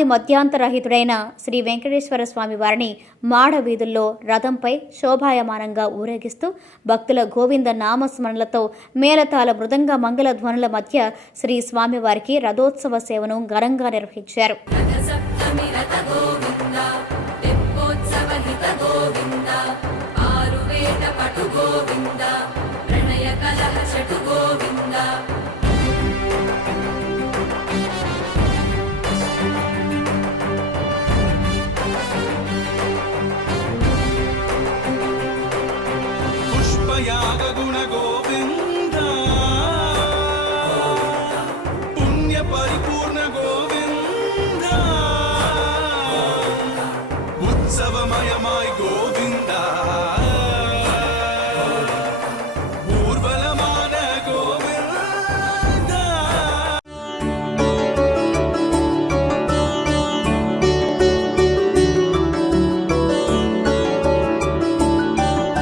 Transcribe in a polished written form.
ఆది మధ్యాంతరహితుడైన శ్రీ వెంకటేశ్వర స్వామి వారిని మాడ వీధుల్లో రథంపై శోభాయమానంగా ఊరేగిస్తూ భక్తుల గోవింద నామస్మరణలతో మేళతాళ మృదంగ మంగళ ధ్వనుల మధ్య శ్రీ స్వామివారికి రథోత్సవ సేవను ఘనంగా నిర్వహించారు. యాగ గుణ గోవింద